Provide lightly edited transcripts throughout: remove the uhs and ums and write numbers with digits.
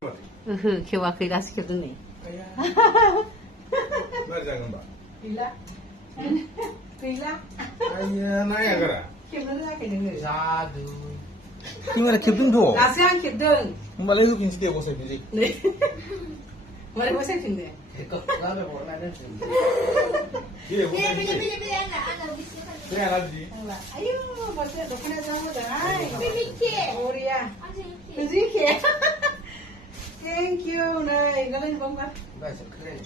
खेवाखै दासो खेबदों नै मारै जागोन बा गैला गैला आइया नायागारा खेबनो रोङाखै नोङो जादु खेबनानै खेबदोंथ' दासो आं खेबदों होमबालाय होफिनसै दे गसायफिनसै मारै गसायफिनदो Kok lalu kok nanti दे गसायफिनसै दे आलादि आयु माथो दख'नाया जा मोजांहाय बरिया होजिखे थेंक इउ नै गालाय बांगा bahasa keren.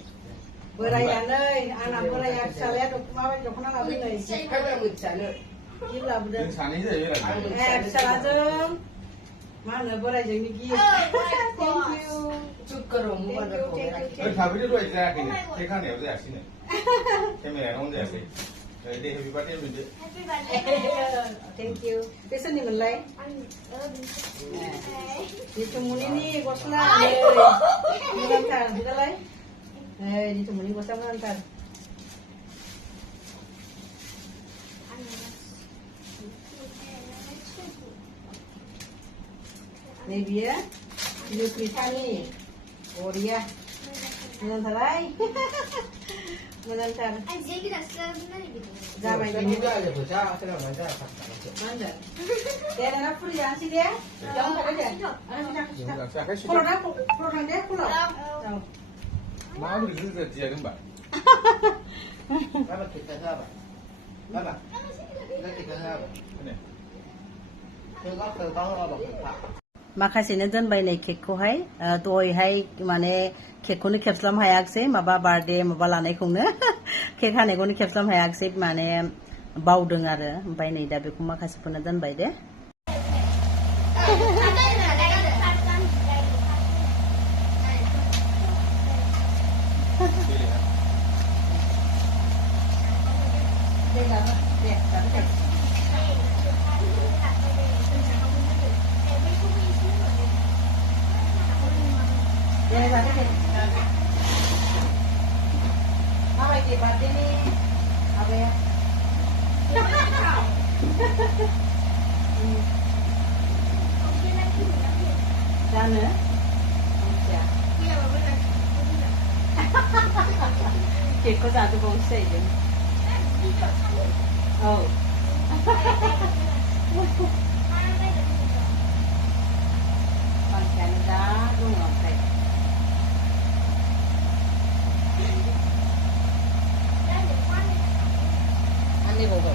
बोराया नै आंना बोराया फिसालाया माबायदि दख'ना लाबोदों नै Kamu yang bencana. गिफ्ट लाबोदों जों सानै जायो ए फिसालाजों मा होनो बोरायजोंनि gift thank you Cukur bukan ओइ थाबैनो दहाय जायाखैनो केक हानायाव जायासैनो केमेरायानो अन जायाखै दे हेपि बार्थडे होनदो थेंक इउ बे सोरनिमोनलाय जिथुमुनिनि गस्ला नै मोजांथार बिदालाय जिथुमुनि गस्ला मोजांथार नै बियो जुक्रिसानि बरिया मोजांथारहाय मोजांथार जाबाय Ini juga ada baca, saya baca apa? मा होनदों दे दाना फुरि जानोसै दे बेयावनो थाबाय दे खर'ना खर'ना दे खर'आव माबोरै गोजा जादों बा Apa kita apa? Apa? Kita apa? Kita apa kita? माखासेनो दोनबाय नै केकखौहाय दहायहाय माने केकखौनो खेबस्लाम हायाखिसै माबा बार्थडे माबा लानायखौनो केक हानायखौनो खेबस्लाम हायाखिसै माने बावदों आरो ओमफ्राय नै दा बेखौ माखासेफोरनो दोनबाय दे माबायदि बार्थडेनि माबाया जानो मिथिया केकखौ जाजोबावसो जाहैदों औ मानसियानो जा दङ ओमफ्राय 안돼 먹어.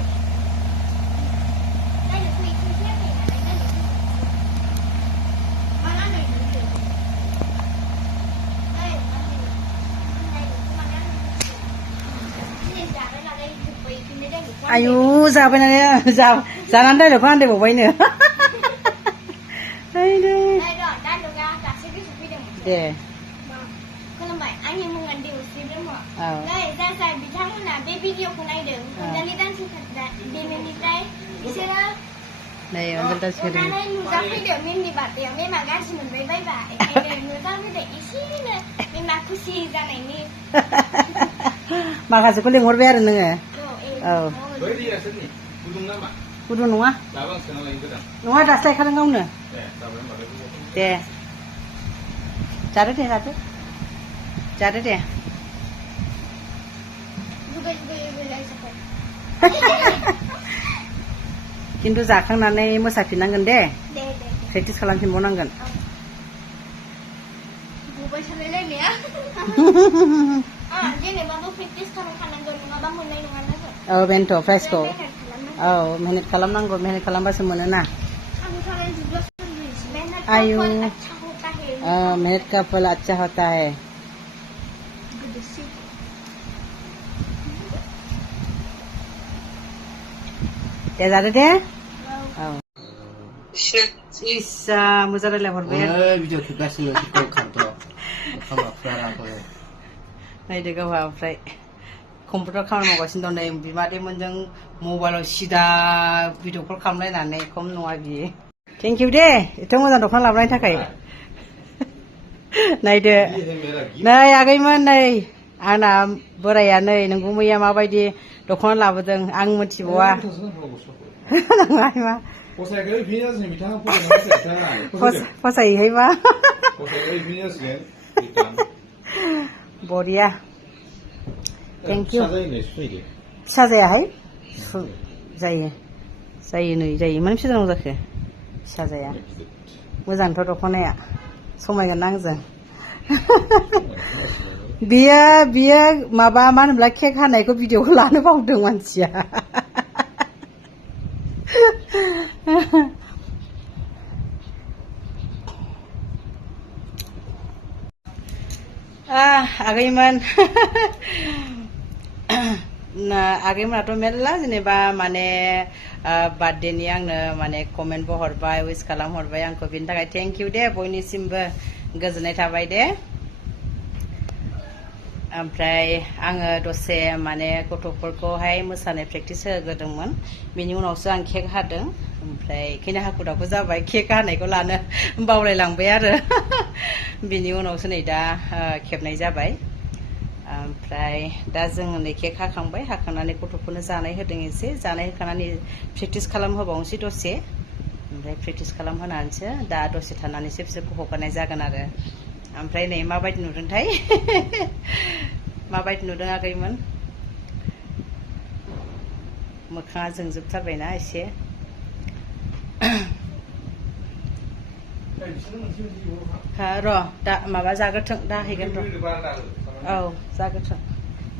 아유 자배네 자 잘한다 이렇게 한데 뭐 보이네. 아이고. 네. anh em muốn ăn điều xíu nữa mà đây ra xài bị thắng là cái video của này được ra đi đang thật đi mình đi đây đi xe đó này ông ta chơi đi đây người ta video mình đi bạt tiền mình mà gái mình về bay bạ người ta mới để ý xí nữa mình mặc cứ xí ra này đi mà 가서 콜링 오래 하는 거야. 왜 이리였니? 구동 남아. 구두 농아? 나방 전화가 있거든. 농아 다 쌀 하는 거 없네. 네, 나방 말해. 네. 잘해 나도. 잘해. खिन्थु जाखांनानै मोसाफिननांगोन दे practice खालामफिनबावनांगोन बुबाय सालायलायनाया जेनेबाबो practice खालामखानांगोन नङाबा मोननाय नङा ना औ बेनोथ' प्राइजखौ औ मेहनत खालामनांगौ मेहनत खालामबासो मोनोना आयु मेहनत का फल अच्छा होता है दे जादो दे औ इसा मोजां रायलायहरबाय 오늘 비디오 교과서는 꼭 간다. 엄마 프라라고. नायदो गावहा ओमफ्राय कम्पिउटार खामानि मावगासिनो दं नै बिमादैमोनजों मबाइलाव सिदा भिडिअ कल खालामलायनानै खम नङा बियो थेंक इउ दे एथ' मोजां दख'ना लाबोनायनि थाखाय नायदो नै आगैमोन नै आंना बोराया नै नोंगुमैया माबायदि दख'ना लाबोदों आं मिथिबावा नङा मा फसायखै बिनि जासिनो बिथाङा फसायनानै फसायोहायबा फसायखै बिनि जासिगोन रिटार्न बरिया थेंक इउ साजायनो फैदो फिसा जायाहाय जायो जायो नै जायो मानो फिसा जानांगौ जाखो फिसा जाया मोजांथ' दख'नाया समायगोन आंजों बियो माबा मा होनोब्ला केक हानायखौ भिडिअखौ लानो बावदों मानसिया आगैमोन आगैमोनाथ' मेरला जेनेबा माने बार्थडेनि आंनो माने कमेन्टबो हरबाय उइस खालामहरबाय आंखौ बिनि थाखाय थेंक इउ दे बयनिसिमबो गोजोननाय थाबाय दे ओमफ्राय आङो दसे माने गथ'फोरखौहाय मोसानाय प्रेक्टिस होग्रोदोंमोन बिनि उनावसो आं केक हादों ओमफ्राय बेखायनो हाखु दाखु जाबाय केक हानायखौ लानो बावलायलांबाय आरो बिनि उनावसो नै दा खेबनाय जाबाय ओमफ्राय दा जोङो नै केक हाखांबाय हाखांनानै गथ'फोरनो जानाय होदों एसे जानाय होखांनानै प्रेक्टिस खालामहोबावनोसै दसे ओमफ्राय प्रेक्टिस खालामहोनानैसो दा दसे थानानैसो बिसोरखौ हगारनाय जागोन आरो ओमफ्राय नै माबायदि नुदोंथाय माबायदि नुदों आगैमोन मोखाङा जोंजोबथारबायना एसे र' दा माबा जाग्रोथों दा हैगोन र' औ जाग्रोथों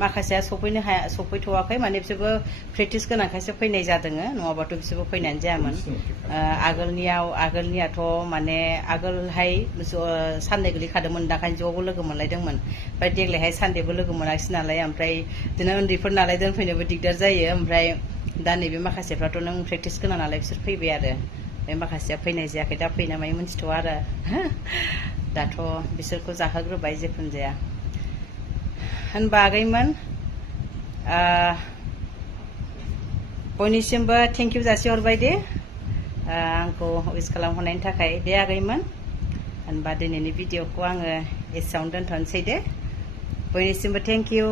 माखासेया सफैनो हाया सफैथ'वाखै माने बिसोरबो प्रेक्टिस गोनांखायसो फैनाय जादों नङाबाथ' बिसोरबो फैनायानो जायामोन आगोलनियाथ' माने आगोलहाय साननै गोलैखादोंमोन दाखालि ज'बो लोगो मोनलायदोंमोन ओमफ्राय देग्लायहाय सानदेबो लोगो मोनाखिसै नालाय ओमफ्राय बिदिनो उन्दैफोर नालाय दोनफैनोबो दिगदार जायो ओमफ्राय दा नैबे माखासेफ्राथ' नों प्रेक्टिस गोनां नालाय बिसोर फैबाय आरो बे माखासेया फैनाय जायाखै दा फैना मायो मिन्थिथ'आ आरो दाथ' बिसोरखौ जाहोग्रोबाय जेखुनु जाया होनबा आगैमोन बयनिसिमबो थेंक इउ जासिहरबाय दे आंखौ उइस खालामहरनायनि थाखाय दे आगैमोन होनबा दिनैनि भिडिअखौ आङो एसेयावनो दोनथ'नोसै दे बयनिसिमबो थेंक इउ